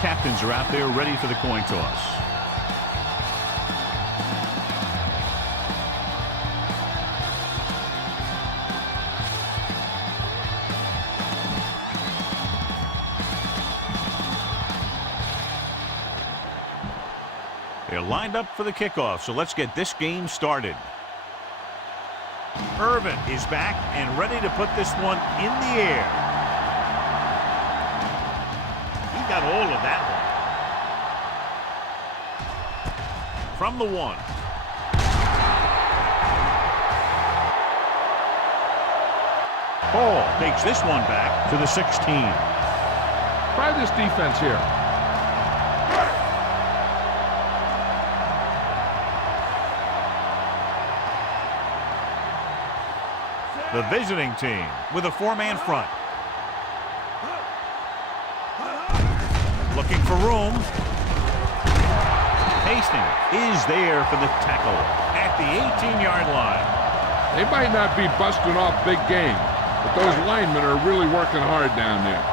captains are out there ready for the coin toss. They're lined up for the kickoff, so let's get this game started. Irvin is back and ready to put this one in the air. He got all of that one. From the 1. Paul takes this one back to the 16. Try this defense here. The visiting team with a 4-man front. Looking for room. Hastings is there for the tackle at the 18-yard line. They might not be busting off big game, but those linemen are really working hard down there.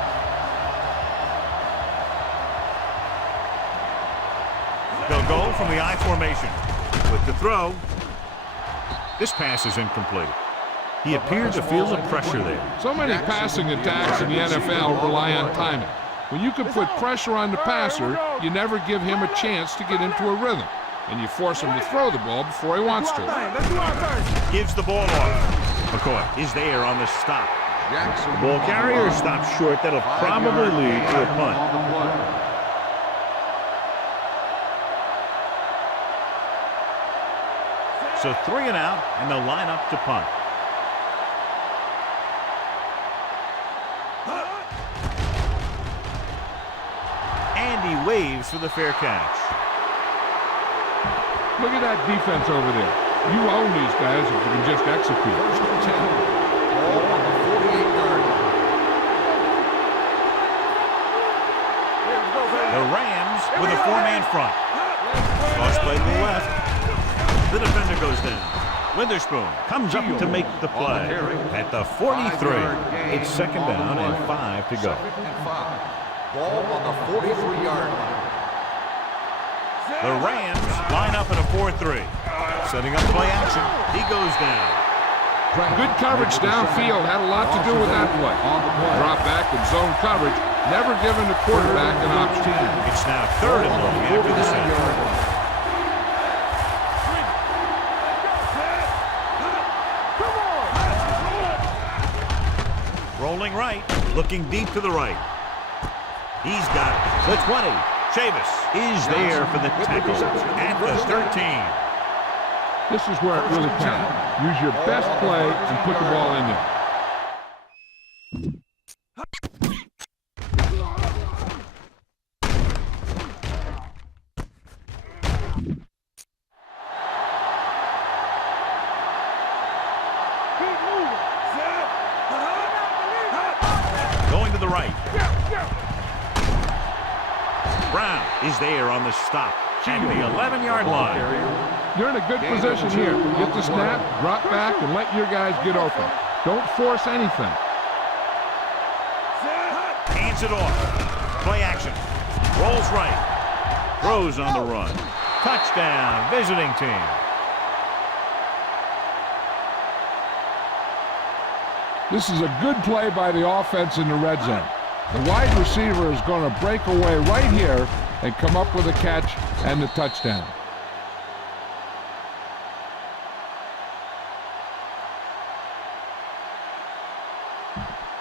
They'll go from the I formation with the throw. This pass is incomplete. He appeared to feel the pressure there. So many passing attacks in the NFL rely on timing. When you can put pressure on the passer, you never give him a chance to get into a rhythm, and you force him to throw the ball before he wants to. Gives the ball off. McCoy is there on the stop. The ball carrier stops short. That'll probably lead to a punt. So 3 and out, and they'll line up to punt. He waves for the fair catch. Look at that defense over there. You own these guys if you can just execute. First and 10. Ball on the 48-yard line. The Rams with a 4-man front. Cross play to the left. The defender goes down. Witherspoon comes up to make the play at the 43. It's 2nd down and 5 to go. 2nd and 5. Ball on the 43-yard line. The Rams line up in a 4-3. Setting up play action. He goes down. Good coverage downfield had a lot to do with that play. Drop back and zone coverage, never giving the quarterback an option. It's now 3rd and long after the center. Rolling right, looking deep to the right. He's got it. The 20. Chavis is there for the tackle at the 13. This is where it really counts. Use your best play and put the ball in there. Going to the right. Brown is there on the stop at the 11-yard line. You're in a good position here. Get the snap, drop back, and let your guys get open. Don't force anything. Hands it off. Play action. Rolls right. Throws on the run. Touchdown, visiting team. This is a good play by the offense in the red zone. The wide receiver is going to break away right here and come up with a catch and the touchdown.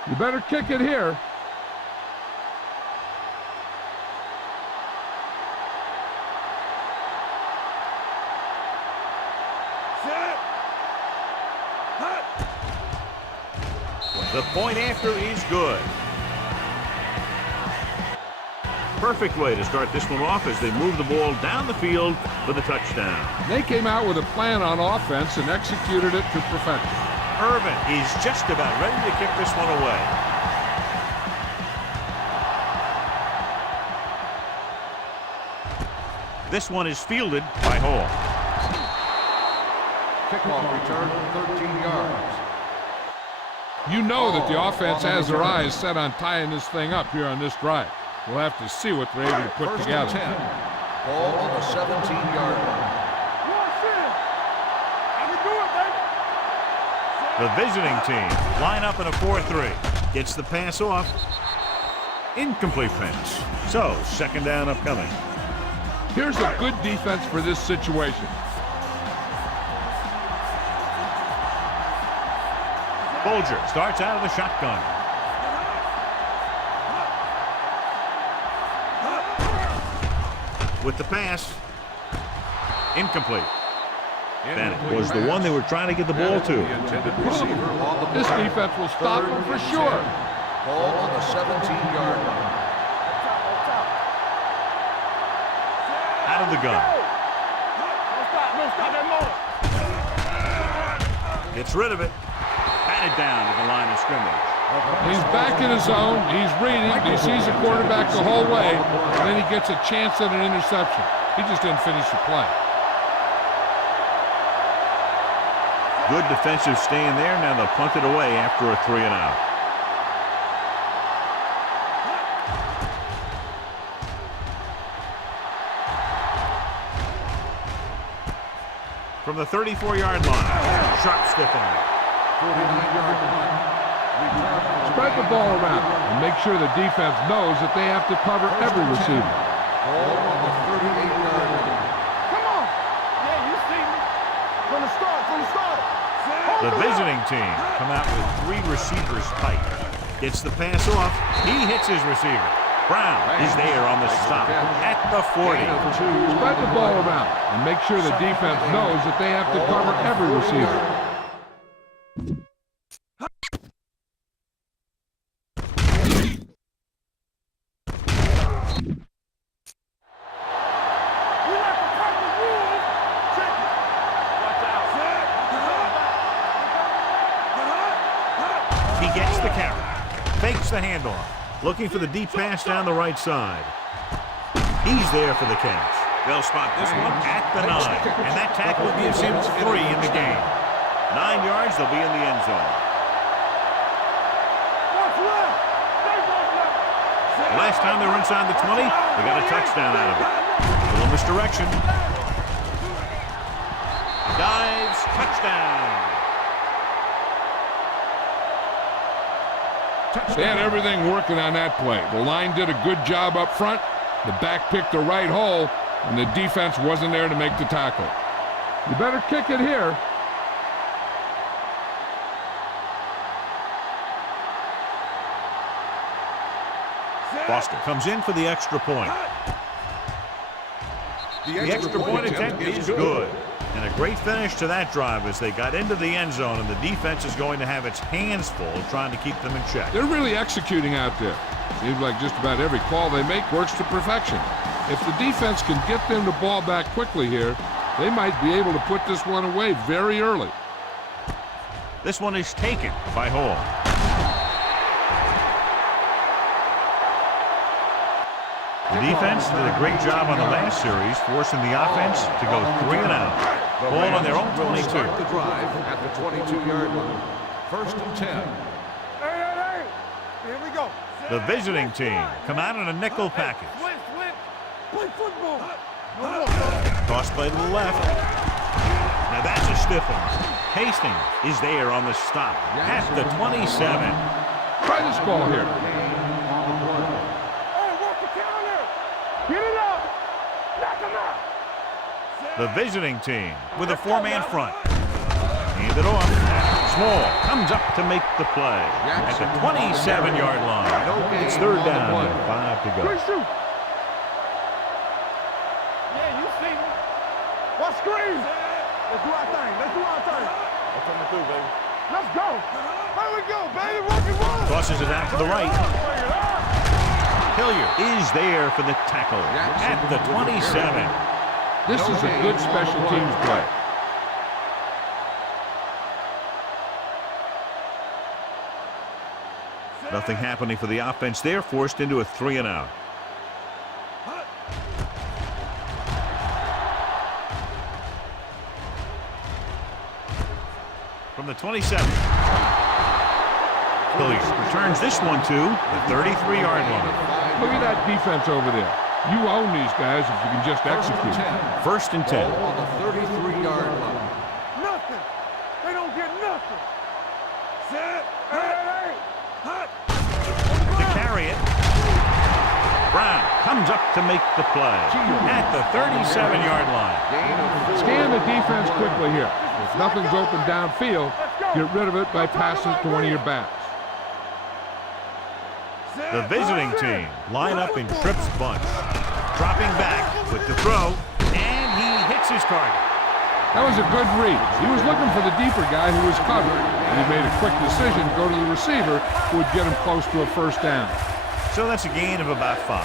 You better kick it here. The point after is good. Perfect way to start this one off as they move the ball down the field for the touchdown. They came out with a plan on offense and executed it to perfection. Irvin is just about ready to kick this one away. This one is fielded by Hall. Kickoff return, 13 yards. You know that the offense has their eyes set on tying this thing up here on this drive. We'll have to see what they're able to put First together. and 10. Ball on the 17-yard line. The visiting team line up in a 4-3. Gets the pass off. Incomplete pass. So, second down upcoming. Here's a good defense for this situation. Bolger starts out of the shotgun. With the pass. Incomplete. Bennett was the one they were trying to get the ball to. This defense will stop them for sure. Ball on the 17-yard line. Out of the gun. Gets rid of it. Batted down to the line of scrimmage. He's back in his zone. He's reading. He sees the quarterback the whole way, and then he gets a chance at an interception. He just didn't finish the play. Good defensive stand there. Now they'll punt it away after a 3-and-out. From the 34-yard line, sharp stiff arm. 49-yard line. Spread the ball around and make sure the defense knows that they have to cover every receiver. Ball on the 38-yard line. Come on. Yeah, you see me. From the start. The visiting team come out with 3 receivers tight. Gets the pass off. He hits his receiver. Brown is there on the stop at the 40. Spread the ball around and make sure the defense knows that they have to cover every receiver. He gets the carry. Fakes the handoff. Looking for the deep pass down the right side. He's there for the catch. They'll spot this one at the 9. And that tackle gives him 3 in the game. 9 yards, they'll be in the end zone. Last time they were inside the 20, they got a touchdown out of it. A little misdirection. Dives, touchdown. They had everything working on that play. The line did a good job up front. The back picked the right hole, and the defense wasn't there to make the tackle. You better kick it here. Foster comes in for the extra point. The extra point attempt is good. And a great finish to that drive as they got into the end zone, and the defense is going to have its hands full trying to keep them in check. They're really executing out there. Seems like just about every call they make works to perfection. If the defense can get them the ball back quickly here, they might be able to put this one away very early. This one is taken by Hall. The defense did a great job on the last series, forcing the offense to go 3-and-out. Ball on their own 22. Start the drive at the 22-yard line. First and 10. Hey. Here we go. The visiting team come out in a nickel package. Play football. Toss play to the left. Now that's a stiff one. Hastings is there on the stop at the 27. Try this call here. Get it up! Knock him out! The visiting team with a 4-man front. Hand it off. Small comes up to make the play at the 27-yard line. It's third down and 5 to go. Yeah, you see me. What screen? Let's do our thing. That's coming through, baby. Let's go. Here we go, baby. Rock and roll. Tosses it out to the right. Hilliard is there for the tackle at the 27. This is a good special teams play. Nothing happening for the offense there, forced into a 3-and-out. From the 27. Hilliard returns this one to the 33-yard line. Look at that defense over there. You own these guys if you can just execute. First and 10. Ball on the 33-yard line. Nothing. They don't get nothing. Set. Hey. Hot. To carry it. Brown comes up to make the play at the 37-yard line. Scan the defense quickly here. If nothing's open downfield, get rid of it by passing it to one of your backs. The visiting team line up in trips bunch. Dropping back with the throw, and he hits his target. That was a good read. He was looking for the deeper guy who was covered, and he made a quick decision to go to the receiver who would get him close to a first down. So that's a gain of about 5.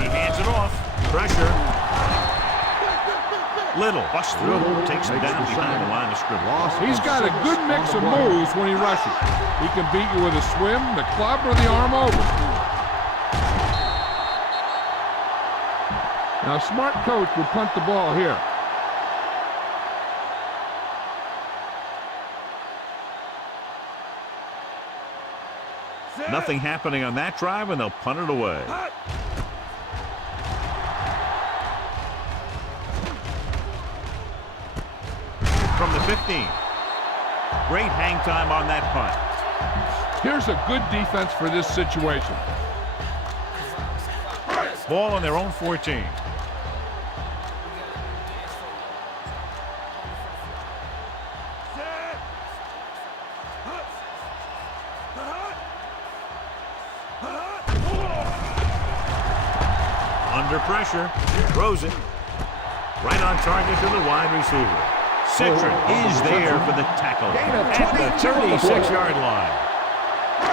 He hands it off. Pressure. Little busts through, takes him down behind the line of scrimmage. He's got a good mix of moves when he rushes. He can beat you with a swim, the club, or the arm over. Now, a smart coach would punt the ball here. Nothing happening on that drive, and they'll punt it away. From the 15. Great hang time on that punt. Here's a good defense for this situation. Ball on their own 14. Under pressure, throws it. Right on target to the wide receiver. Citron is there for the tackle at the 36-yard line.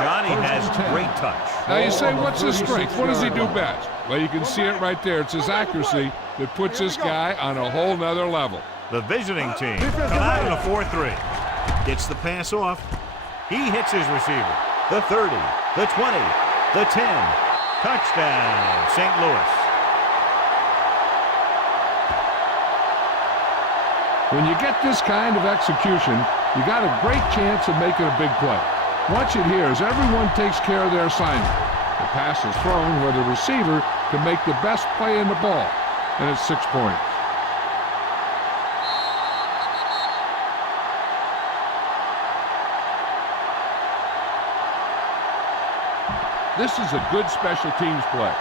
Johnny has great touch. Now you say, what's his strength? What does he do best? Well, you can see it right there. It's his accuracy that puts this guy on a whole nother level. The visiting team come out in a 4-3. Gets the pass off. He hits his receiver. The 30, the 20, the 10. Touchdown, St. Louis. When you get this kind of execution, you got a great chance of making a big play. Watch it here as everyone takes care of their assignment. The pass is thrown where the receiver can make the best play in the ball, and it's 6 points. This is a good special teams play.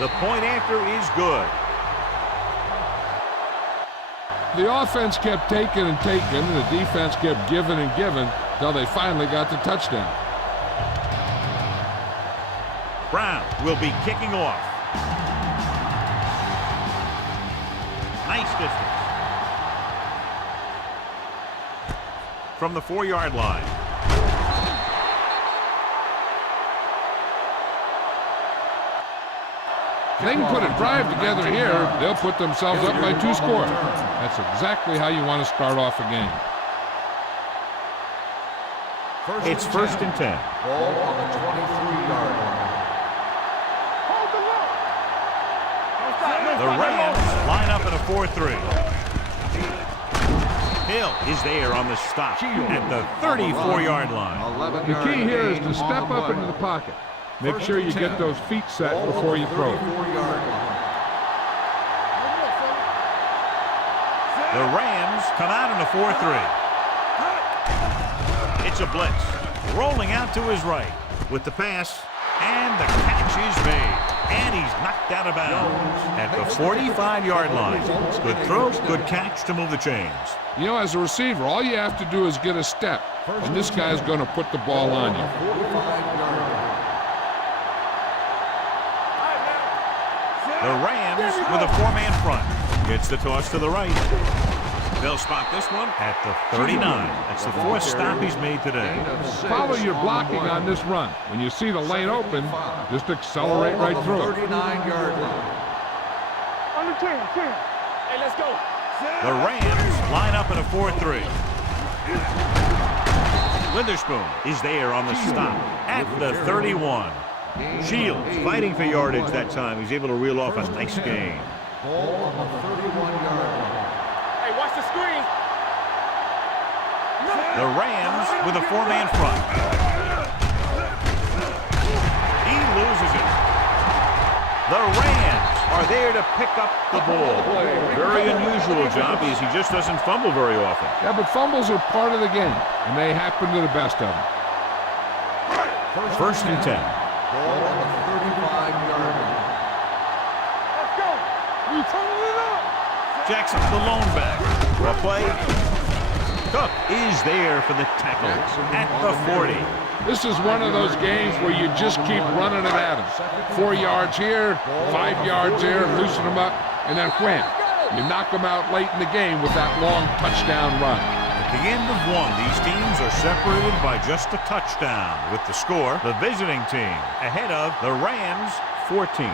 The point after is good. The offense kept taking and taking, and the defense kept giving and giving until they finally got the touchdown. Brown will be kicking off. Nice distance. From the 4-yard line. If they can put a drive together here, they'll put themselves up by 2 scores. That's exactly how you want to start off a game. It's first and 10. Ball on the 23-yard line. The Rams line up in a 4-3. Hill is there on the stop at the 34-yard line. The key here is to step up into the pocket. Make sure you get those feet set before you throw it. The Rams come out in a 4-3. It's a blitz. Rolling out to his right with the pass, and the catch is made. And he's knocked out of bounds at the 45-yard line. Good throw, good catch to move the chains. You know, as a receiver, all you have to do is get a step, and this guy's going to put the ball on you. The Rams with a 4-man front. Gets the toss to the right. They'll spot this one at the 39. That's the 4th stop he's made today. Follow your blocking on this run. When you see the lane open, just accelerate right through it. 39-yard line. Under 10. Hey, let's go. The Rams line up in a 4-3. Witherspoon is there on the stop at the 31. Shields fighting for yardage that time. He's able to reel off a nice gain. Ball on the 31-yard line. Hey, watch the screen. The Rams with a four-man front. He loses it. The Rams are there to pick up the ball. Very unusual job as he just doesn't fumble very often. Yeah, but fumbles are part of the game, and they happen to the best of them. First and 10. Ball on the 35-yard line. Let's go. We turning it up. Jackson, the lone back. Draw play. Cook is there for the tackle at the 40. This is one of those games where you just keep running it at them. 4 yards here, 5 yards there, loosen them up, and then wham. You knock them out late in the game with that long touchdown run. At the end of one, these teams are separated by just a touchdown. With the score, the visiting team ahead of the Rams 14-7.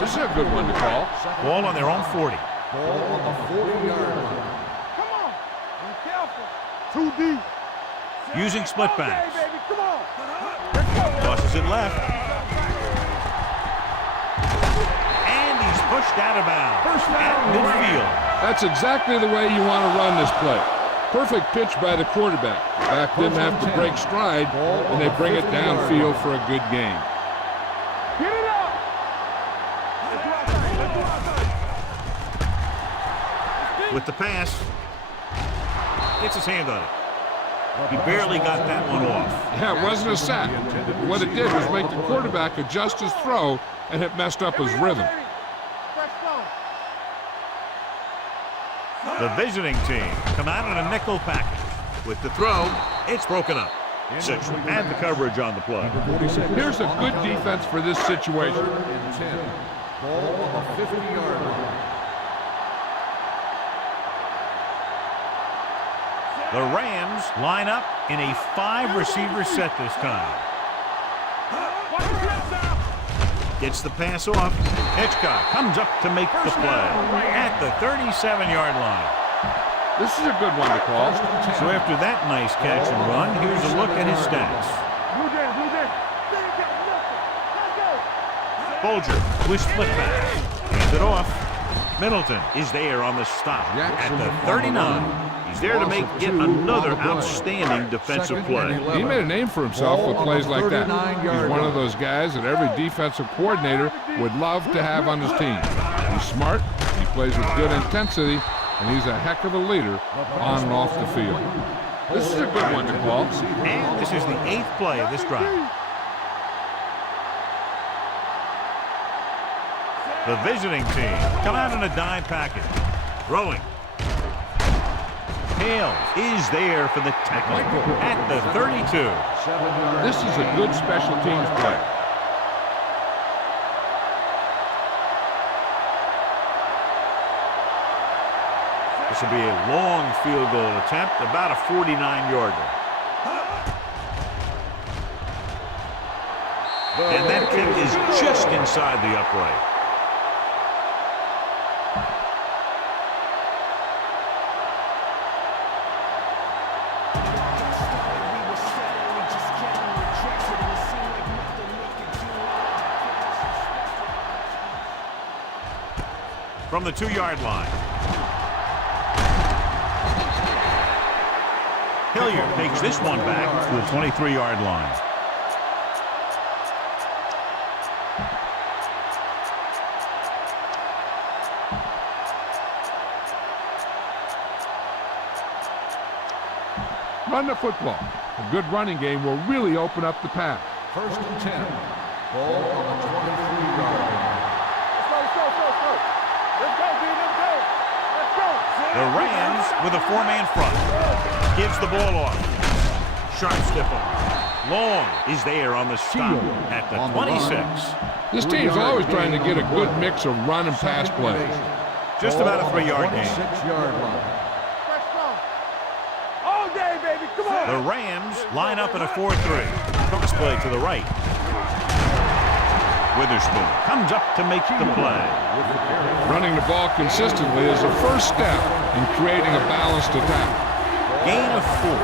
This is a good one to call. Ball on their own 40. Ball on the 40-yard line. Come on. Be careful. Too deep. Using split Okay, backs. baby. Come on. Let's go. Tosses it left. And he's pushed out of bounds at midfield. That's exactly the way you want to run this play. Perfect pitch by the quarterback. The back didn't have to break stride, and they bring it downfield for a good gain. Get it up. Let's do our thing. Let's do our thing. With the pass, gets his hand on it. He barely got that one off. Yeah, it wasn't a sack. What it did was make the quarterback adjust his throw, and it messed up his rhythm. The visiting team come out in a nickel package. With the throw, it's broken up. Six and the coverage on the play. Here's a good defense for this situation. 3rd and 10. Ball on the 50-yard line. The Rams line up in a 5-receiver set this time. Gets the pass off. Hitchcock comes up to make the play at the 37-yard line. This is a good one to call. So after that nice catch and run, here's a look at his stats. Blue Jay, Blue Jay. Let's go. Bolger with split pass. Hands it off. Middleton is there on the stop at the 39. He's there to make yet another outstanding defensive play. He made a name for himself with plays like that. He's one of those guys that every defensive coordinator would love to have on his team. He's smart, he plays with good intensity, and he's a heck of a leader on and off the field. This is a good one to call. And this is the 8th play of this drive. The visiting team come out in a dime package. Throwing. Hales is there for the tackle at the 32. This is a good special teams play. This will be a long field goal attempt, about a 49-yarder. And that kick is just inside the upright. From the 2-yard line. Hilliard takes this one back to the 23-yard line. Run the football. A good running game will really open up the pass. 1st and 10. Ball on the 23-yard line. The Rams with a 4-man front. Gives the ball off. Sharp stiff arm. Long is there on the stop at the 26. This team's always trying to get a good mix of run and pass plays. Just about a 3-yard gain. 6-yard line. All day, baby. Come on. The Rams line up in a 4-3. Cross play to the right. Witherspoon comes up to make the play. Running the ball consistently is the first step in creating a balanced attack. Gain of 4.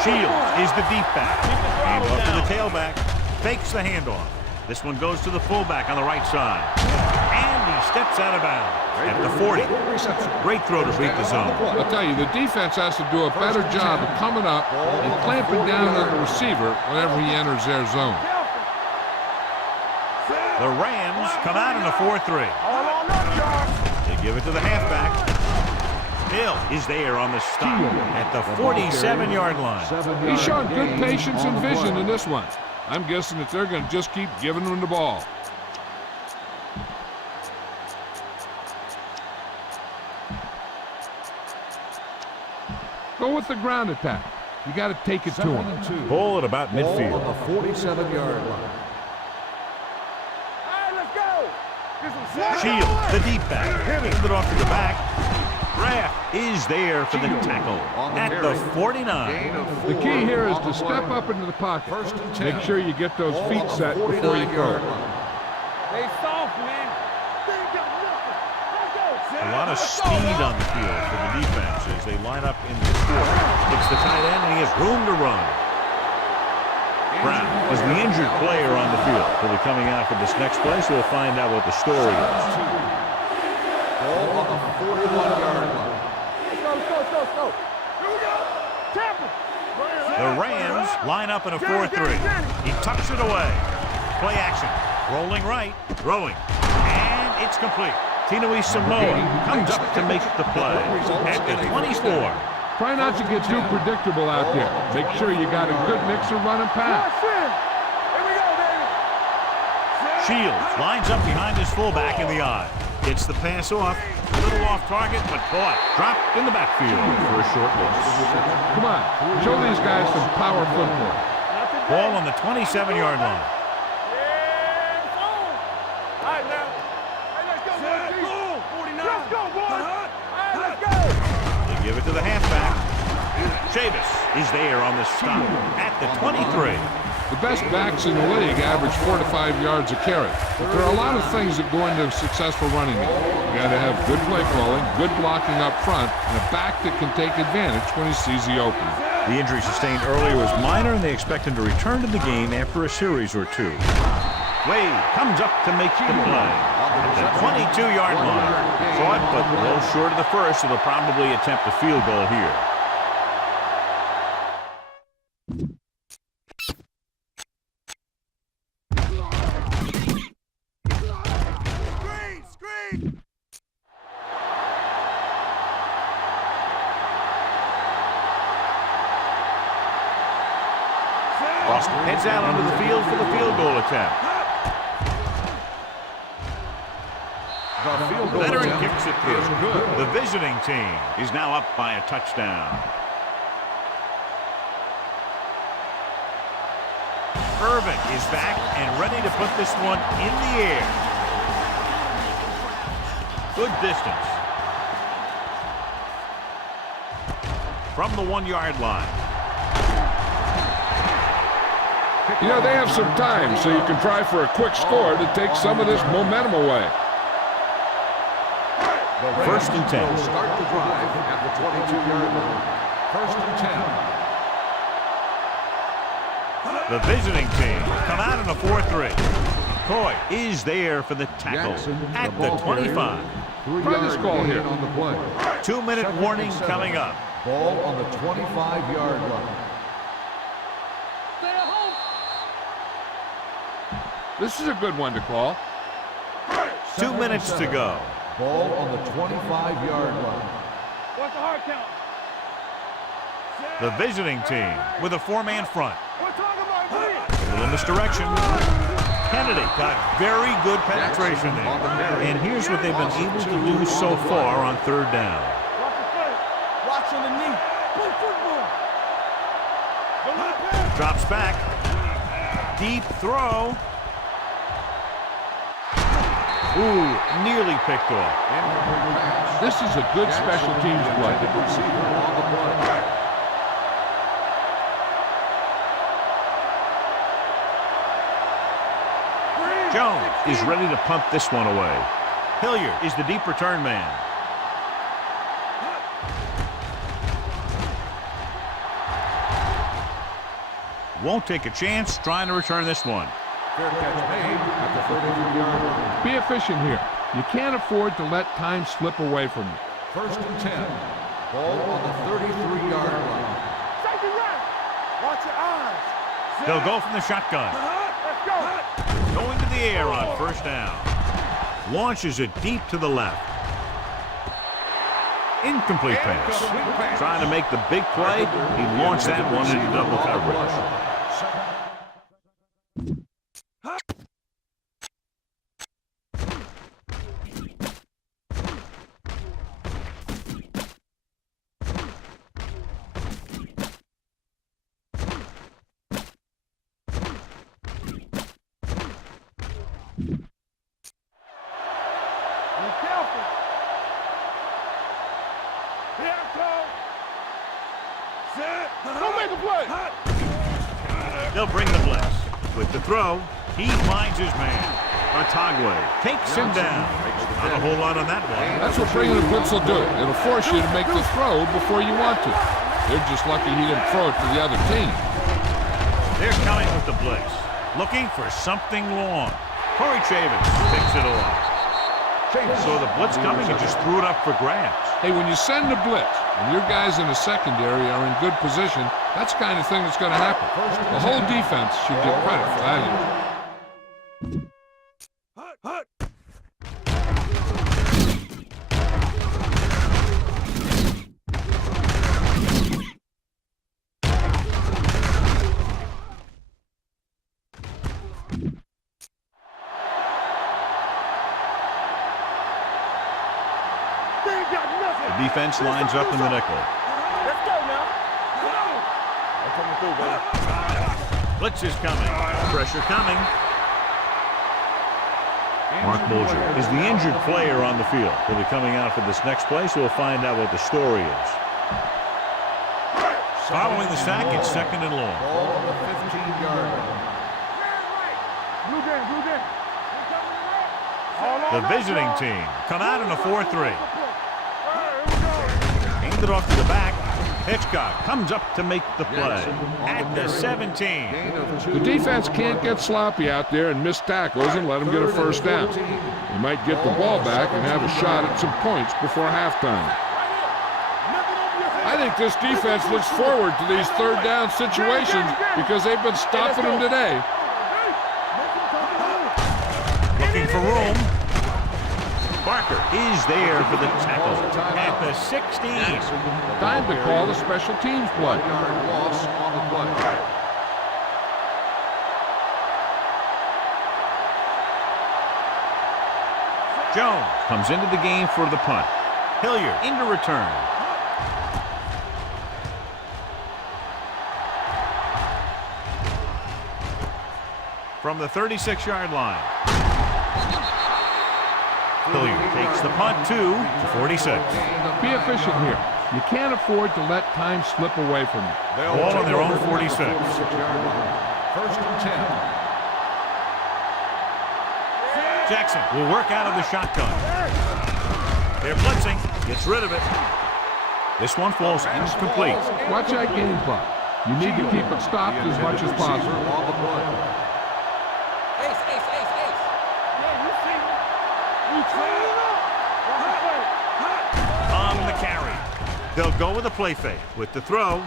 Shields is the deep back. Handoff to the tailback. Fakes the handoff. This one goes to the fullback on the right side. And he steps out of bounds at the 40. Great throw to beat the zone. I'll tell you, the defense has to do a better job of coming up and clamping down on the receiver whenever he enters their zone. The Rams come out in a 4-3. They give it to the halfback. Hill is there on the stop at the 47-yard line. He's showing good patience and vision in this one. I'm guessing that they're going to just keep giving him the ball. Go with the ground attack. You got to take it to him. Ball at about midfield. On the 47-yard line. Shields, the deep back. Handed it off to the back. Kraft is there for the tackle at the 49. The key here is to step up into the pocket. Make sure you get those feet set before you throw. They soft, man. A lot of speed on the field for the defense as they line up in the quarter. It's the tight end, and he has room to run. Brown is the injured player on the field. He'll be coming out for this next play, so we'll find out what the story is. Ball on the 41-yard line. Let's go. Here we go. Tampa. The Rams line up in a 4-3. He tucks it away. Play action. Rolling right. Throwing. And it's complete. Tinui Samoa comes up to make the play at the 24. Try not to get too predictable out there. Make sure you got a good mix of run and pass. Here we go, baby. Shields lines up behind his fullback in the eye. Gets the pass off. A little off target, but caught. Dropped in the backfield for a short loss. Come on. Show these guys some power football. Ball on the 27-yard line. All right, now. Hey, let's go, boys. 49. Let's go, boys. All right, let's go. They give it to the halfback. Chavis is there on the stop at the 23. The best backs in the league average 4 to 5 yards a carry. But there are a lot of things that go into a successful running game. You got to have good play calling, good blocking up front, and a back that can take advantage when he sees the opening. The injury sustained earlier was minor, and they expect him to return to the game after a series or two. Wade comes up to make the play at the 22-yard line. Caught, but a little short of the first, so they'll probably attempt a field goal here. Boston heads out onto the field for the field goal attempt. Veteran kicks it through. The visiting team is now up by a touchdown. Irvin is back and ready to put this one in the air. Good distance. From the 1-yard line. You know, they have some time, so you can try for a quick score to take some of this momentum away. First and 10. Start the drive at the 22-yard line. First and 10. The visiting team come out in a 4-3. Coy is there for the tackle at the 25. Try this call here. On the play. 2-minute warning coming up. Ball on the 25-yard line. This is a good one to call. 2 minutes to go. Ball on the 25-yard line. What's the hard count? The visiting team with a 4-man front. We're talking about me. A little misdirection. Kennedy got very good penetration there. And here's what they've been able to do so far on third down. Watch the foot. Watch on the knee. Play football. Drops back. Deep throw. Ooh, nearly picked off. This is a good special teams play. Jones is ready to punt this one away. Hilliard is the deep return man. Won't take a chance trying to return this one. Fair catch made at the 33-yard line. Be efficient here. You can't afford to let time slip away from you. 1st and 10. Ball on the 33-yard line. Safety right. Watch your eyes. They'll go from the shotgun. Let's go. Going to the air on 1st down. Launches it deep to the left. Incomplete pass. Trying to make the big play. He launched that one into double coverage. Be careful. Here comes. Set. Don't make a play. They'll bring the blitz. With the throw, he finds his man. Otagwe takes him down. Not a whole lot on that one. That's what bringing the blitz will do. It'll force you to make the throw before you want to. They're just lucky he didn't throw it to the other team. They're coming with the blitz. Looking for something long. Corey Chavez picks it off. So the blitz coming and just threw it up for grabs. Hey, when you send the blitz and your guys in the secondary are in good position, that's the kind of thing that's going to happen. The whole defense should get credit for that. The defense lines up in the nickel. Let's go now. I'm coming through, baby. Blitz is coming. Pressure coming. Mark Mulger is the injured player on the field. He'll be coming out for this next play, so we'll find out what the story is. Following the sack, it's 2nd and long. Ball on the 15-yard line. Blue game, blue game. The visiting team come out in a 4-3. Handed off to the back. Hitchcock comes up to make the play at the 17. The defense can't get sloppy out there and miss tackles and let them get a 1st down. They might get the ball back and have a shot at some points before halftime. I think this defense looks forward to these 3rd down situations because they've been stopping them today. Looking for room. Barker is there for the tackle at the 16. Time to call the special teams play. Yard loss on the play. Jones comes into the game for the punt. Hilliard into return. From the 36-yard line. Hilliard takes the punt to 46. Be efficient here. You can't afford to let time slip away from you. Ball on their own 46. 1st and 10. Jackson will work out of the shotgun. They're blitzing. Gets rid of it. This one falls incomplete. Watch that game clock. You need to keep it stopped as much as possible. On the play. On the carry. They'll go with a play fake with the throw,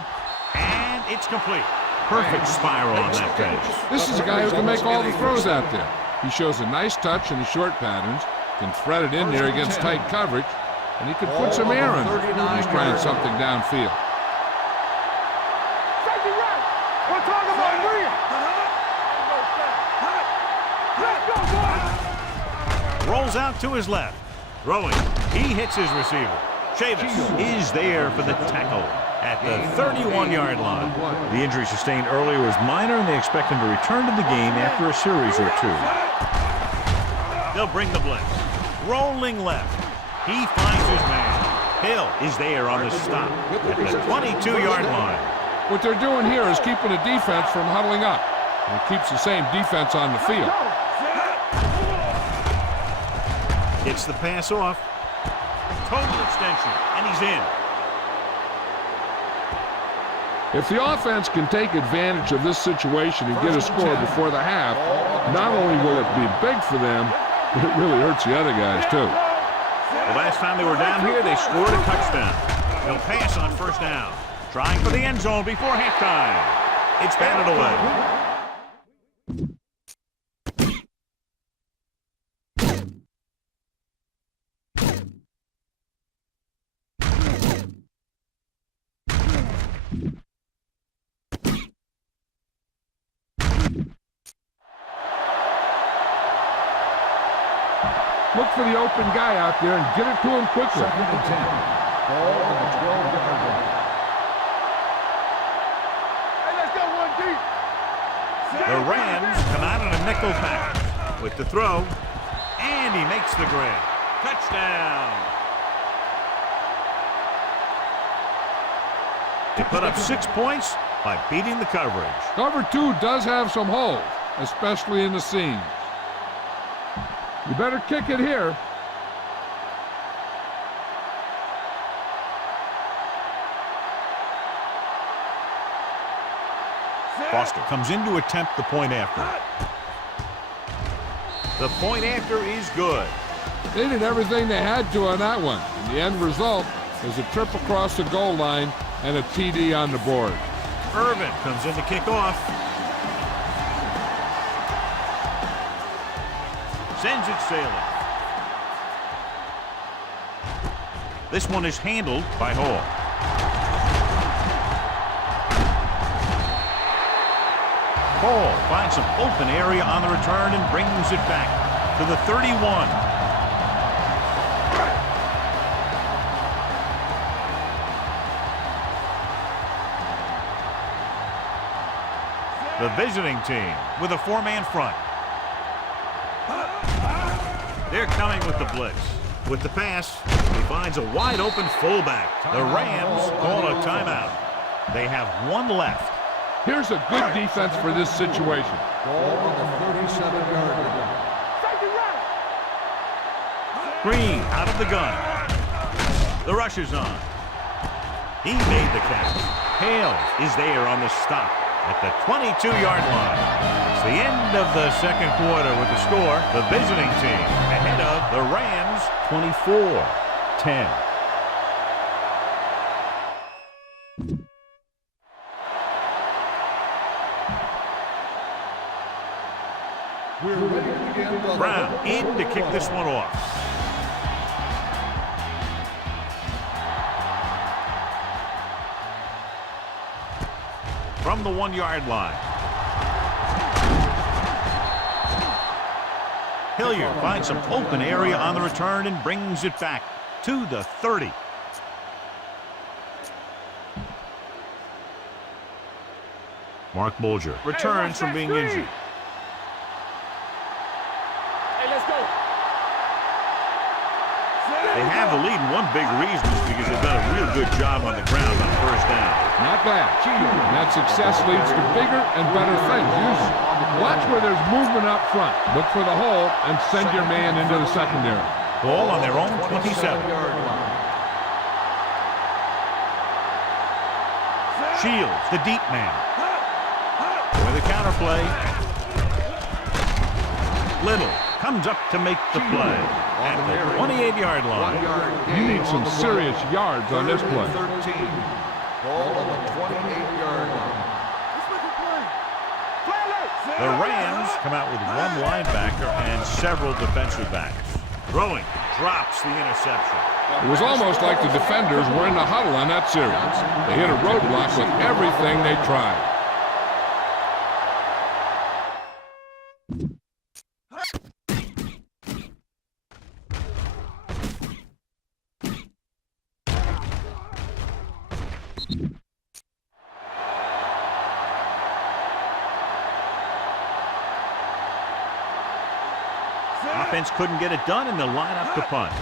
and it's complete. Perfect spiral on that pitch. This is a guy who can make all the throws out there. He shows a nice touch in the short patterns, can thread it in there against tight coverage, and he can put some air in it when he's trying something downfield. Safety right. We're talking about Maria. Let's go, boys. Rolls out to his left. Throwing. He hits his receiver. Chavis is there for the tackle at the 31-yard line. The injury sustained earlier was minor, and they expect him to return to the game after a series or two. They'll bring the blitz. Rolling left. He finds his man. Hill is there on the stop at the 22-yard line. What they're doing here is keeping the defense from huddling up. And it keeps the same defense on the field. Gets the pass off. Total extension, and he's in. If the offense can take advantage of this situation and get a score before the half, not only will it be big for them, but it really hurts the other guys too. The last time they were down here, they scored a touchdown. They'll pass on first down. Trying for the end zone before halftime. It's batted away. Look for the open guy out there and get it to him quickly. 2nd and 10. Ball on the 12-yard line. Hey, let's go one deep. The Rams come out in a nickel package with the throw, and he makes the grab. Touchdown. They put up 6 points by beating the coverage. Cover 2 does have some holes, especially in the seams. You better kick it here. Foster comes in to attempt the point after. The point after is good. They did everything they had to on that one. And the end result is a trip across the goal line and a TD on the board. Irvin comes in to kick off. Sends it sailing. This one is handled by Hall. Hall finds some open area on the return and brings it back to the 31. The visiting team with a 4-man front. They're coming with the blitz. With the pass, he finds a wide-open fullback. The Rams call a timeout. They have one left. Here's a good defense for this situation. Ball on the 37-yard line. Green out of the gun. The rush is on. He made the catch. Hales is there on the stop at the 22-yard line. It's the end of the second quarter with the score. The visiting team ahead of the Rams 24-10. We're ready to begin the Brown in to kick this one off. From the 1-yard line. Hilliard finds some open area on the return and brings it back to the 30. Mark Bulger returns from being injured. Hey, let's go. They have the lead, and one big reason is because they've done a real good job on the ground on first down. Not bad. And that success leads to bigger and better things. Watch where there's movement up front. Look for the hole and send your man into the secondary. Ball on their own 27. Shields, the deep man. With a counter play. Little comes up to make the play at the 28-yard line. You need some serious yards on this play. 13. Ball on the 28-yard line. The Rams come out with one linebacker and several defensive backs. Throwing, drops the interception. It was almost like the defenders were in the huddle on that series. They hit a roadblock with everything they tried. Offense couldn't get it done, and they'll line up to punt.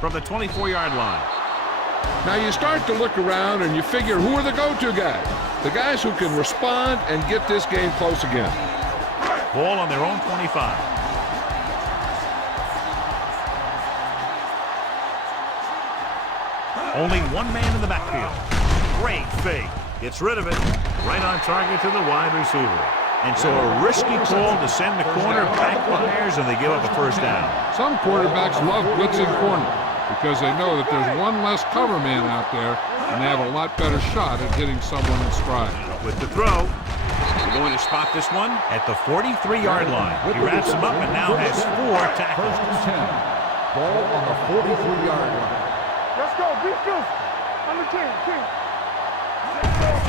From the 24-yard line. Now you start to look around and you figure, who are the go-to guys? The guys who can respond and get this game close again. Ball on their own 25. Only one man in the backfield. Great fake. Gets rid of it. Right on target to the wide receiver. And so a risky call to send the corner backfires, and they give up a first down. Some quarterbacks love blitzing corner because they know that there's one less cover man out there, and they have a lot better shot at hitting someone in stride. With the throw, they're going to spot this one at the 43-yard line. He wraps him up and now has 4 tackles. Ball on the 43-yard line. Let's go. Be physical. On the team.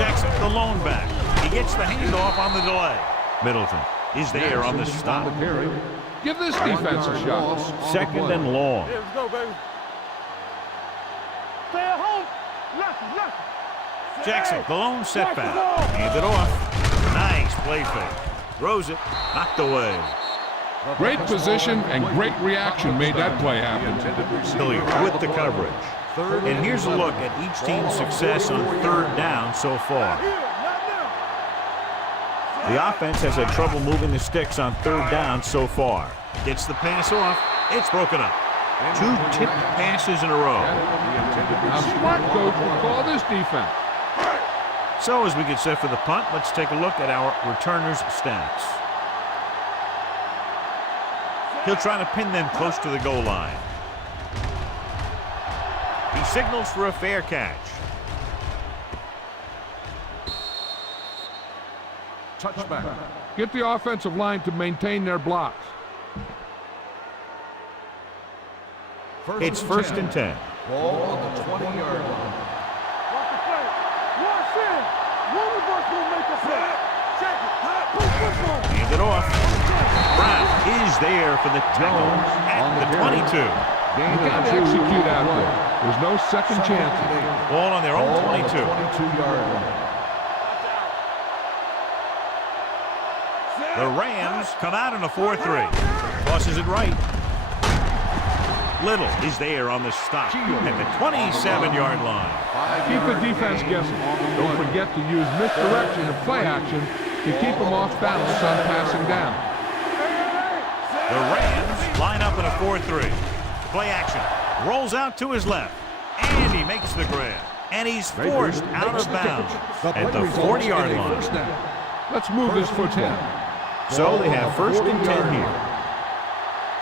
Jackson, the lone back. He gets the handoff on the delay. Middleton is there on the stop. Give this defense a shot. Second and long. Yeah, let's go, baby. Stay at home. Left. Jackson, the lone setback. Hand it off. Nice play fake. Throws it. Knocked away. Great position and great reaction made that play happen. Hilliard with the coverage. And here's a look at each team's success on third down so far. The offense has had trouble moving the sticks on third down so far. Gets the pass off. It's broken up. 2 tipped passes in a row. Now, smart coach will call this defense. So as we get set for the punt, let's take a look at our returners' stats. He'll try to pin them close to the goal line. He signals for a fair catch. Touchback. Get the offensive line to maintain their blocks. It's first and 10. Ball on the 20-yard line. Watch the play. Watch it. One of us will make a play. Check it. Hand it off. Brown is there for the tackle at the 22. You got to execute out there. There's no second chance. Ball on their own 22. 22-yard line. The Rams come out in a 4-3. Tosses it right. Little is there on the stop at the 27-yard line. Keep the defense guessing. Don't forget to use misdirection and play action to keep them off balance on passing down. The Rams line up in a 4-3. Play action. Rolls out to his left. And he makes the grab. And he's forced out of bounds at the 40-yard line. Let's move this football. So they have first and 10 here.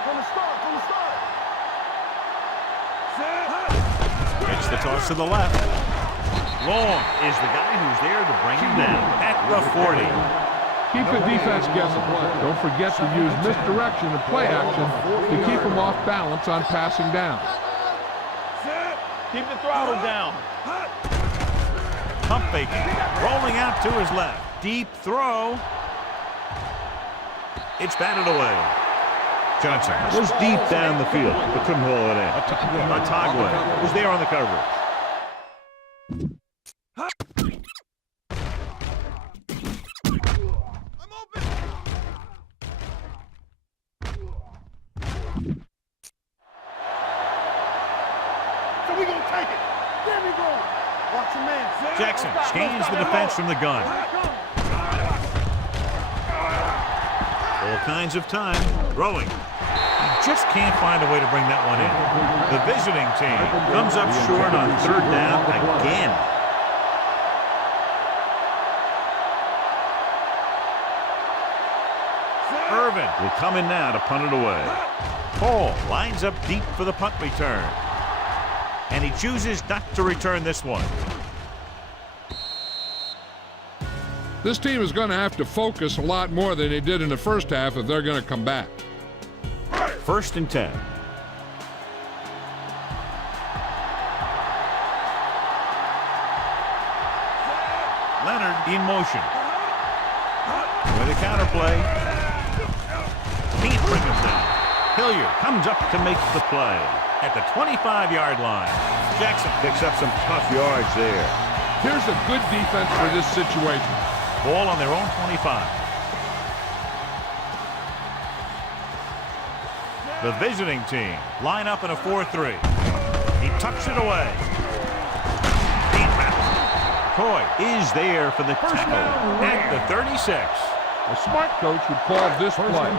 From the start. Gets the toss to the left. Long is the guy who's there to bring him down at the 40. Keep the defense guessing. Don't forget to use misdirection and play action to keep them off balance on passing down. Keep the throttle down. Pump faking. Rolling out to his left. Deep throw. It's batted away. Johnson was deep down the field, but couldn't hold it in. Otagwe was there on the coverage. So we gonna take it. There we go. Watch your man. Jackson scans the defense from the gun. All kinds of time. Throwing. He just can't find a way to bring that one in. The visiting team comes up short on third down again. Irvin will come in now to punt it away. Paul lines up deep for the punt return. And he chooses not to return this one. This team is going to have to focus a lot more than they did in the first half if they're going to come back. First and 10. Leonard in motion. With a counterplay. Can't bring him down. Hilliard comes up to make the play at the 25-yard line. Jackson picks up some tough yards there. Here's a good defense for this situation. Ball on their own 25. The visiting team line up in a 4-3. He tucks it away. Coy is there for the tackle at the 36. A smart coach would call this play.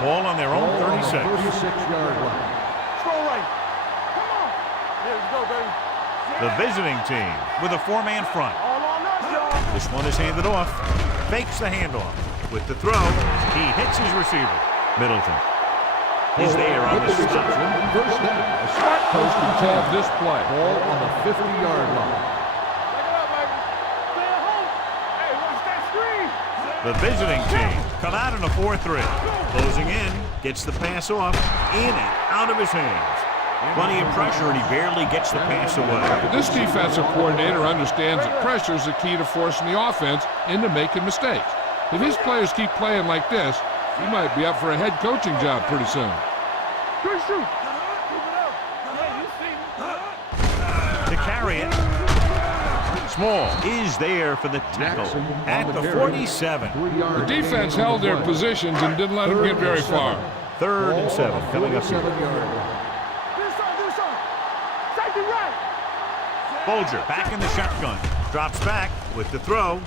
Ball on their own 36. 36-yard line. Throw right. Come on. Here we go, baby. The visiting team with a four-man front. All on us, y'all. This one is handed off. Fakes the handoff. With the throw, he hits his receiver. Middleton is there on the stop. First down. A smart coach can call this play. Ball on the 50-yard line. Take it up, baby. Stay at home. Hey, watch that screen. The visiting team come out in a 4-3. Closing in, gets the pass off, in and out of his hands. Plenty of pressure, and he barely gets the pass away. This defensive coordinator understands that pressure is the key to forcing the offense into making mistakes. If his players keep playing like this, he might be up for a head coaching job pretty soon. Good shoot. To carry it. Small is there for the tackle at the 47. The defense held their positions and didn't let him get very far. 3rd and 7 coming up here. Safety right. Bolger back in the shotgun. Drops back with the throw.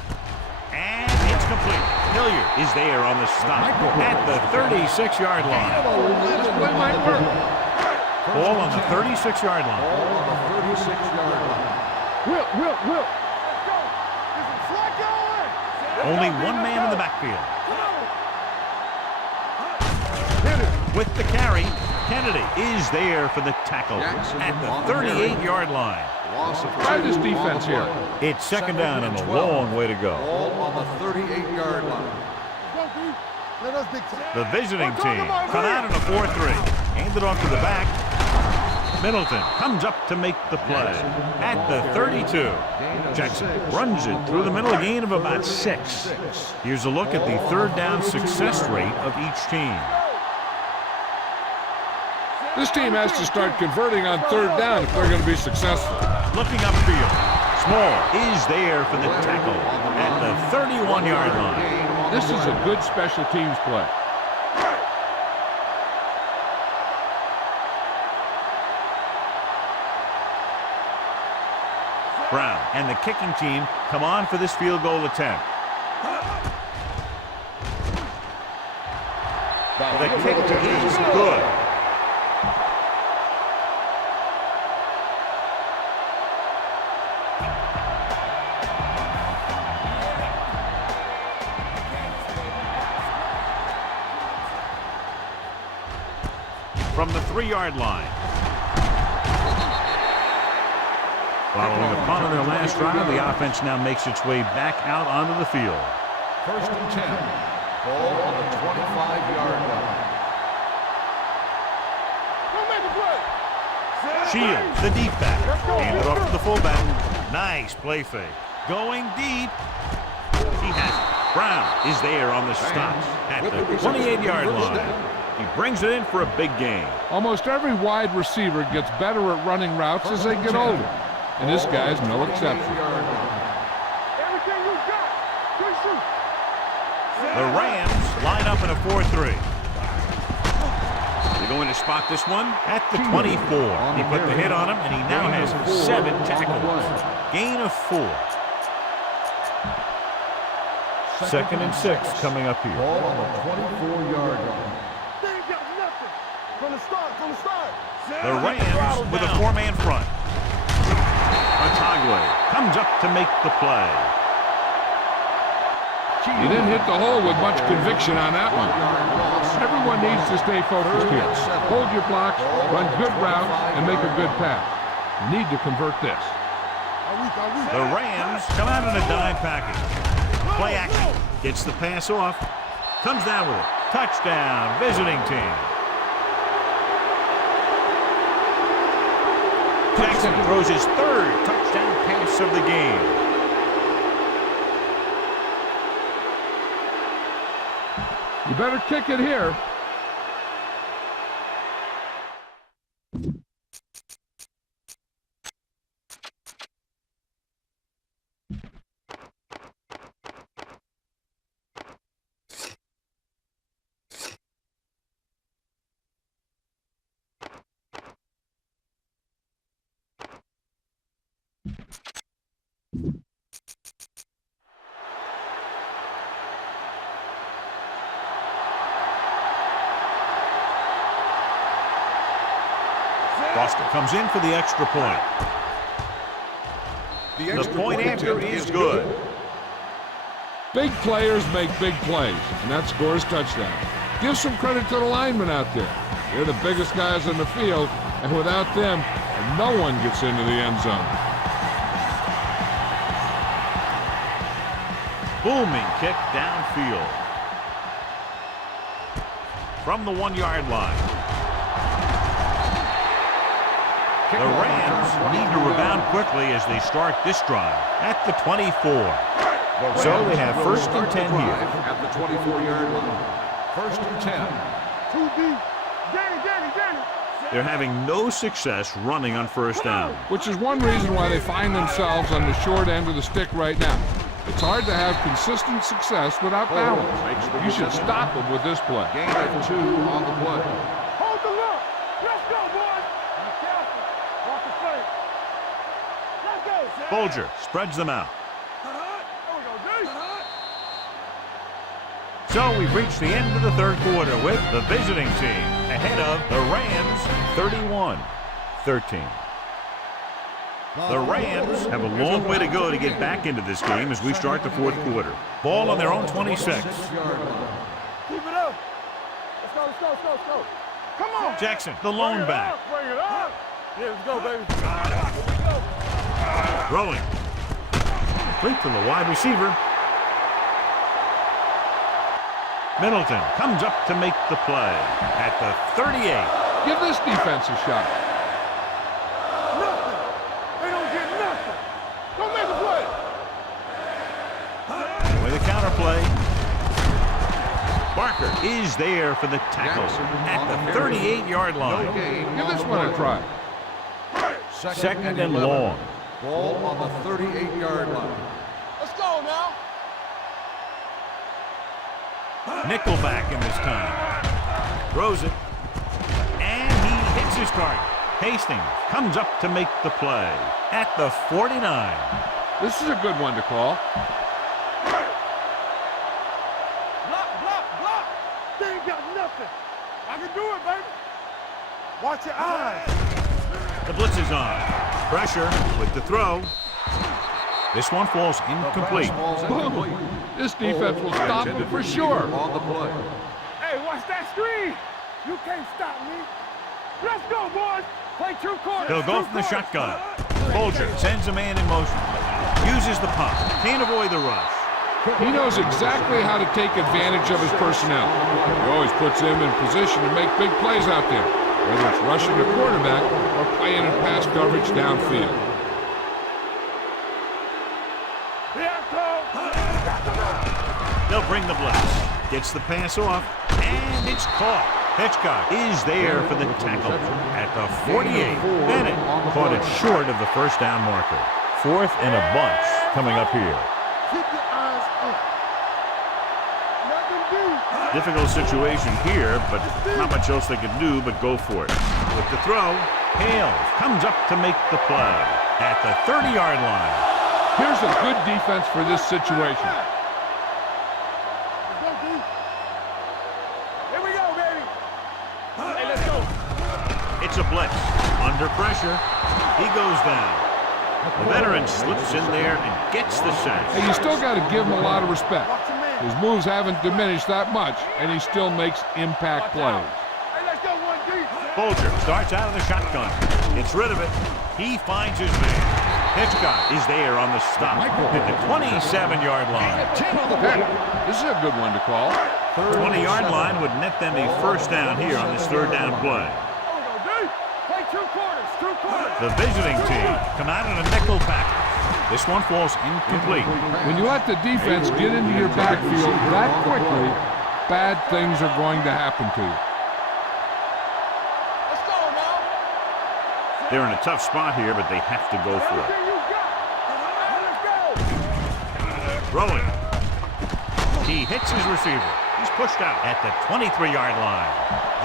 And it's complete. Hilliard is there on the stop at the 36-yard line. Ball on the 36-yard line. Ball on the 36-yard line. Will. Let's go. This is slack going. Only one man in the backfield. With the carry, Kennedy is there for the tackle at the 38-yard line. Try this defense here. It's second down and a long way to go. Ball on the 38-yard line. Let us dictate. The visiting team come out in a 4-3. Hand it off to the back. Middleton comes up to make the play at the 32. Jackson runs it through the middle, a gain of about 6. Here's a look at the third down success rate of each team. This team has to start converting on third down if they're going to be successful. Looking upfield. Small is there for the tackle at the 31-yard line. This is a good special teams play. Brown and the kicking team come on for this field goal attempt. The kick is good. From the 3-yard line. Following a punt on their last drive, the offense now makes its way back out onto the field. 1st and 10. Ball on the 25-yard line. Don't make a play. Shields, the deep back. Handed off to the fullback. Nice play fake. Going deep. He has it. Brown is there on the stop at the 28-yard line. He brings it in for a big gain. Almost every wide receiver gets better at running routes as they get older. And this guy's no exception. Everything you got. Good shoot. The Rams line up in a 4-3. They're going to spot this one at the 24. He put the hit on him, and he now has 7 tackles. Gain of 4. 2nd and 6 coming up here. Ball on the 24-yard line. They ain't got nothing. From the start. The Rams with a 4-man front. Otagwe comes up to make the play. He didn't hit the hole with much conviction on that one. Everyone needs to stay focused here. Hold your blocks, run good routes, and make a good pass. You need to convert this. The Rams come out in a dime package. Play action. Gets the pass off. Comes down with it. Touchdown, visiting team. Jackson throws his 3rd touchdown pass of the game. You better kick it here. Boston comes in for the extra point. The point after is good. Big players make big plays, and that scores touchdown. Give some credit to the linemen out there. They're the biggest guys on the field, and without them, no one gets into the end zone. Booming kick downfield. From the 1-yard line. The Rams need to rebound quickly as they start this drive at the 24. So they have first and 10 here. At the 24-yard line. First and 10. 2 deep. Danny. They're having no success running on first down. Which is one reason why they find themselves on the short end of the stick right now. It's hard to have consistent success without balance. You should stop them with this play. Gain of 2 on the play. Hold the look. Let's go, boys. Be careful. Watch the play. Let's go. Bolger spreads them out. So we've reached the end of the third quarter with the visiting team ahead of the Rams 31-13. The Rams have a long way to go to get back into this game as we start the fourth quarter. Ball on their own 26. Keep it up. Let's go. Come on. Jackson, the lone back. Bring it up. Yeah, let's go, baby. Throwing. Complete to the wide receiver. Middleton comes up to make the play at the 38. Give this defense a shot. Nothing. They don't get nothing. Don't make a play. With a counter play. Barker is there for the tackle at the 38-yard line. Give this one a try. Second and long. Ball on the 38-yard line. Let's go now. Nickelback in this time. Throws it. And he hits his target. Hastings comes up to make the play at the 49. This is a good one to call. Block. They ain't got nothing. I can do it, baby. Watch your eyes. The blitz is on. Pressure with the throw. This one falls incomplete. Boom. This defense will stop him for sure. On the play. Hey, watch that screen. You can't stop me. Let's go, boys. Play 2 quarters. They'll go from the shotgun. Bolger sends a man in motion. Uses the pump. Can't avoid the rush. He knows exactly how to take advantage of his personnel. He always puts them in position to make big plays out there, whether it's rushing the quarterback or playing in pass coverage downfield. They'll bring the blitz. Gets the pass off, and it's caught. Hitchcock is there for the tackle at the 48. Bennett caught it short of the first down marker. 4th and a bunch coming up here. Keep your eyes up. Let them do. Difficult situation here, but not much else they can do but go for it. With the throw, Hales comes up to make the play at the 30-yard line. Here's a good defense for this situation. Here we go, baby. Hey, let's go. It's a blitz. Under pressure. He goes down. The veteran slips in there and gets the sack. Hey, you still got to give him a lot of respect. Watch your man. His moves haven't diminished that much, and he still makes impact plays. Hey, let's go 1 deep. Bolger starts out of the shotgun. Gets rid of it. He finds his man. Hitchcock is there on the stop at the 27-yard line. This is a good one to call. 20-yard line would net them a first down here on this third down play. Play 2 quarters. 2 quarters. The visiting team come out in a nickel package. This one falls incomplete. When you let the defense get into your backfield that quickly, bad things are going to happen to you. Let's go now. They're in a tough spot here, but they have to go for it. Everything you got. Let's go. Throwing. He hits his receiver. He's pushed out at the 23-yard line.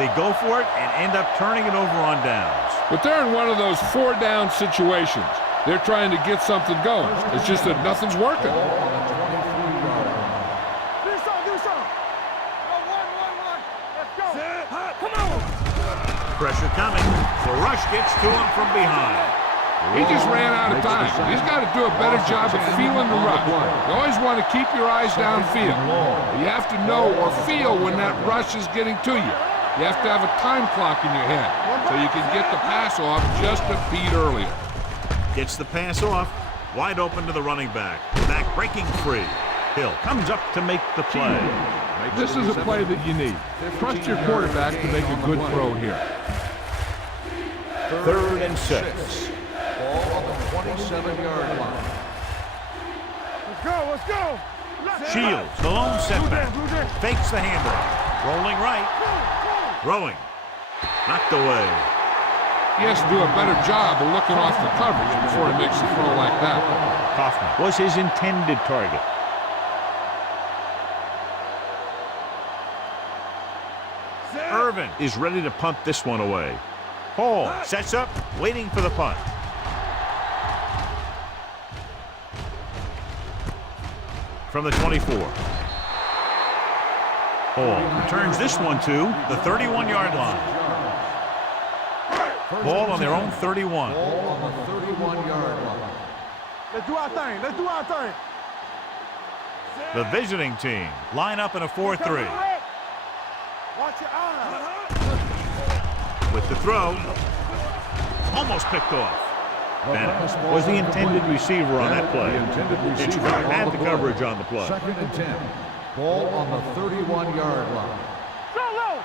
They go for it and end up turning it over on downs. But they're in one of those 4-down situations. They're trying to get something going. It's just that nothing's working. Do something. Go 1. Let's go. Come on. Pressure coming. The rush gets to him from behind. He just ran out of time. He's got to do a better job of feeling the rush. You always want to keep your eyes downfield. You have to know or feel when that rush is getting to you. You have to have a time clock in your head so you can get the pass off just a beat earlier. Gets the pass off. Wide open to the running back. Back breaking free. Hill comes up to make the play. This is a play that you need. Trust your quarterback to make a good throw here. 3rd and 6. Ball on the 27-yard line. Let's go. Shields, the lone setback. Fakes the handoff. Rolling right. Throwing. Knocked away. He has to do a better job of looking off the coverage before he makes a throw like that. Kaufman was his intended target. Irvin is ready to punt this one away. Hall sets up, waiting for the punt. From the 24. Hall returns this one to the 31-yard line. Ball on their own 31. Ball on the 31-yard line. Let's do our thing. Let's do our thing. The visiting team line up in a 4-3. Watch your eyes. With the throw, almost picked off. Bennett was the intended receiver on that play. Hitchcock had the coverage on the play. 2nd and 10. Ball on the 31-yard line. Solo.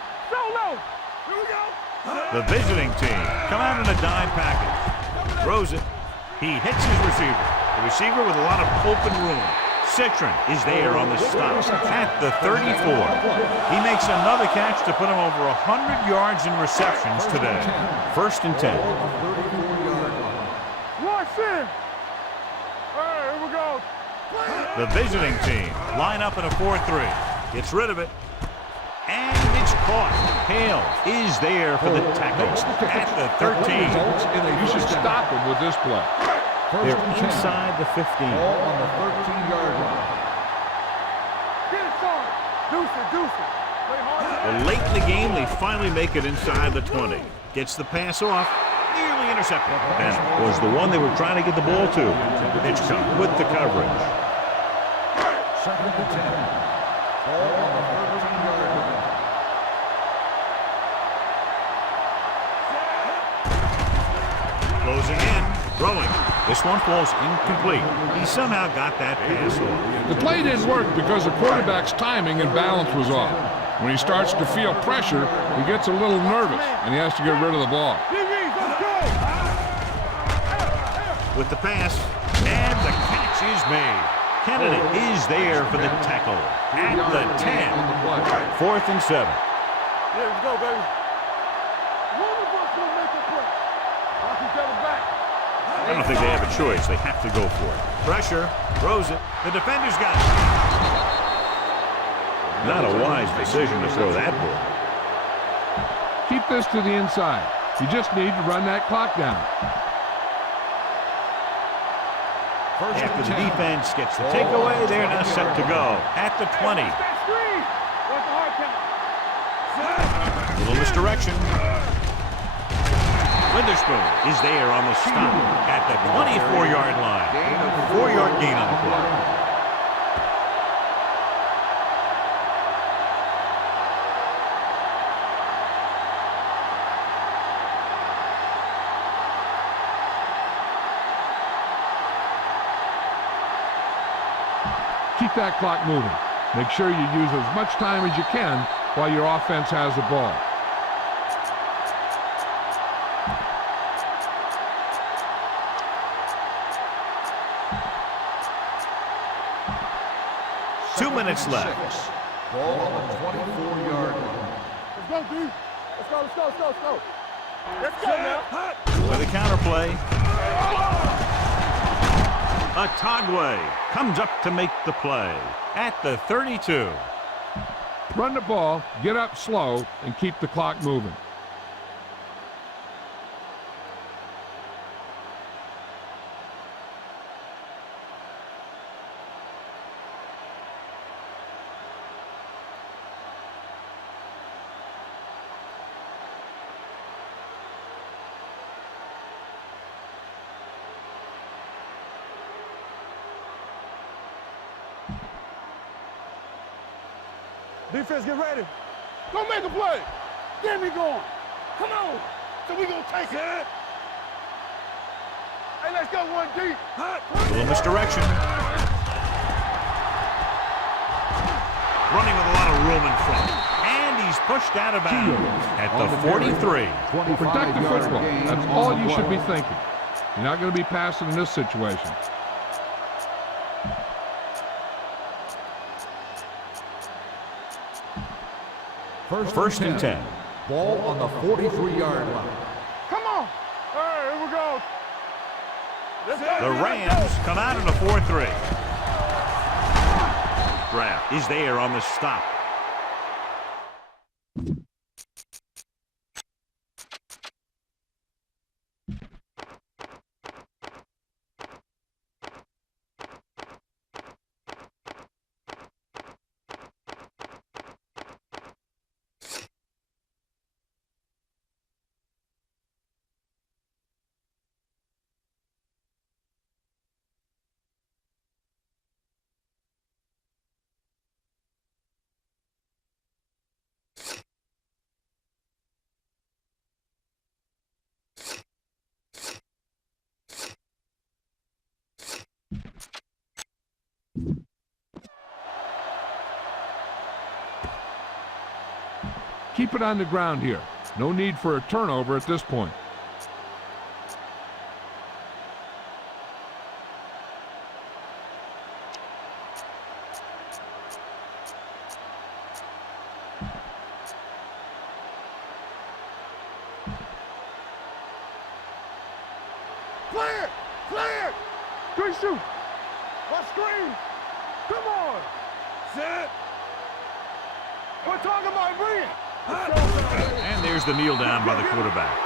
Here we go. The visiting team come out in a dime package. Throws it. He hits his receiver. The receiver with a lot of open room. Citron is there on the stop at the 34. He makes another catch to put him over 100 yards in receptions today. 1st and 10. Watch it. All right, here we go. The visiting team line up in a 4-3. Gets rid of it. And it's caught. Hale is there for the tackle at the 13. You should stop him with this play. They're inside the 15. Ball on the 13-yard line. Get it started. Deuce it. Play hard. Well, late in the game, they finally make it inside the 20. Gets the pass off. Nearly intercepted. Bennett was the one they were trying to get the ball to. Hitchcock with the coverage. 2nd and 10. Ball on the 13-yard line. Closing in. Throwing. This one falls incomplete. He somehow got that pass off. The play didn't work because the quarterback's timing and balance was off. When he starts to feel pressure, he gets a little nervous, and he has to get rid of the ball. Let's go. With the pass, and the catch is made. Kennedy is there for the tackle at the 10. 4th and 7. Yeah, let's go, baby. One of us will make a play. Watch each other back. I don't think they have a choice. They have to go for it. Pressure, throws it. The defender's got it. Not a wise decision to throw that ball. Keep this to the inside. You just need to run that clock down. After the defense gets the takeaway, they're now set to go at the 20. Little misdirection. Witherspoon is there on the stop at the 24-yard line. 4-yard gain on the play. Keep that clock moving. Make sure you use as much time as you can while your offense has the ball. Two minutes left. Ball on the 24-yard line. Let's go, D. Let's go. Let's go now. With a counterplay. Atagwe comes up to make the play at the 32. Run the ball, get up slow, and keep the clock moving. Defense, get ready. Go make a play. Get me going. Come on. So we gonna take it. Hey, let's go one deep. A little misdirection. Running with a lot of room in front. And he's pushed out of bounds at the 43. Protect the football. That's all you should be thinking. You're not going to be passing in this situation. First and 10. Ball on the 43-yard line. Come on. All right, here we go. The Rams come out in a 4-3. Draft is there on the stop. Keep it on the ground here. No need for a turnover at this point. Play it. Play it. Good shoot. What screen? Come on. Set. We're talking about bring it. And there's the kneel down by the quarterback.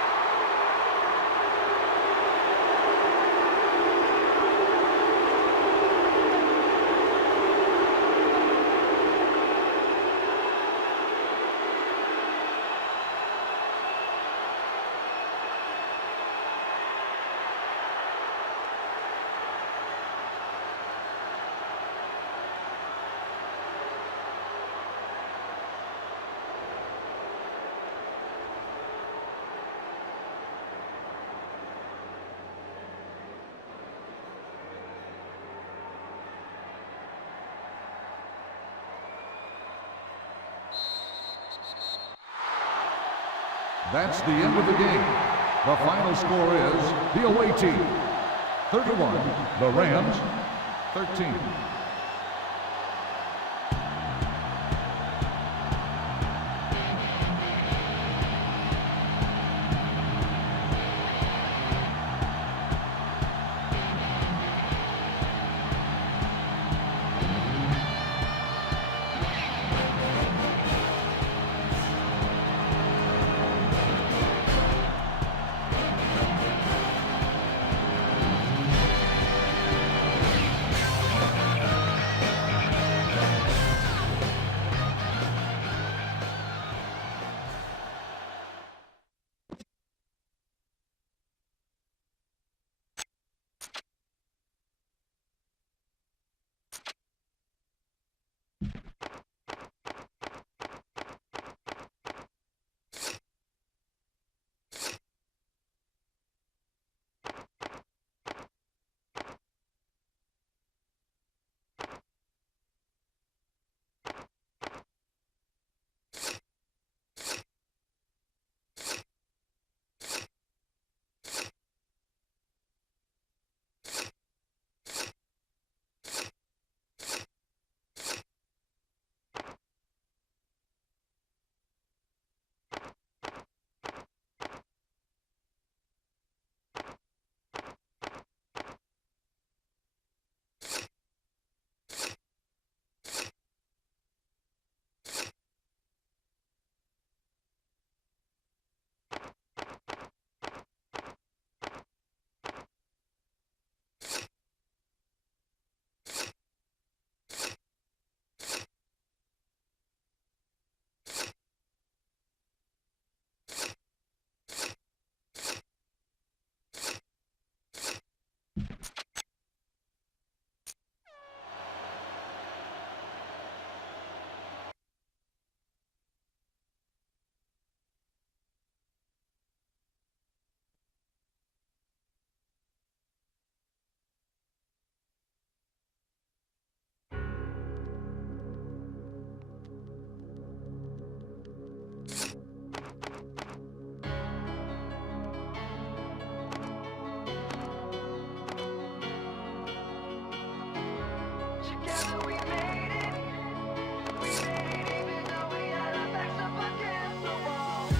That's the end of the game. The final score is the away team 31, the Rams 13.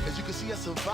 As you can see, I survived.